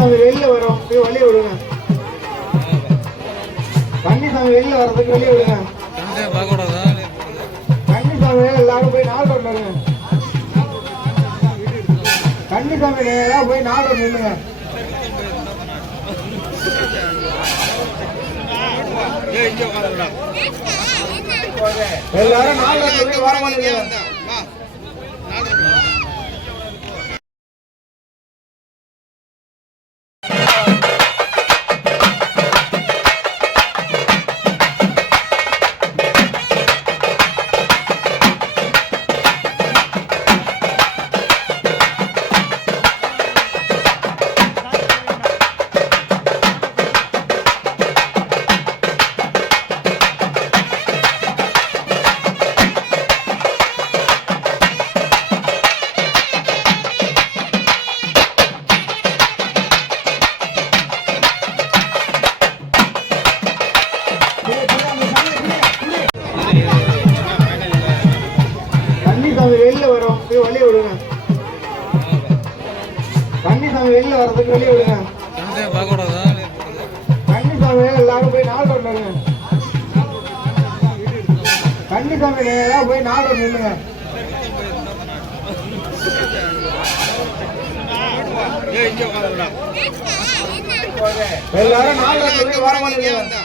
சாமி வெளியில வரும். அப்படியே வழி விடுங்க. கண்ணி சாமி வெளில வர்றதுக்கு வழி விடுங்க. கண்ணி சாமி எல்லாரும் போய் நாள் பண்ணுங்க வருங்க கண்ணி சாமி நேரம் போய் நாள் கொண்டு எல்லாரும் நாள் வர மாட்டீங்க. வெளியில வரும் போய் வழி விடுங்க. கன்னிசாமி வெளியில வர்றதுக்கு வழியை விடுங்க. கன்னிசாமி எல்லாரும் போய் நாள் ரோட்ல இருங்க கன்னிசாமி எல்லாம் போய் நாள் ரோட்ல எல்லாரும் நாள் வர மாட்டேங்க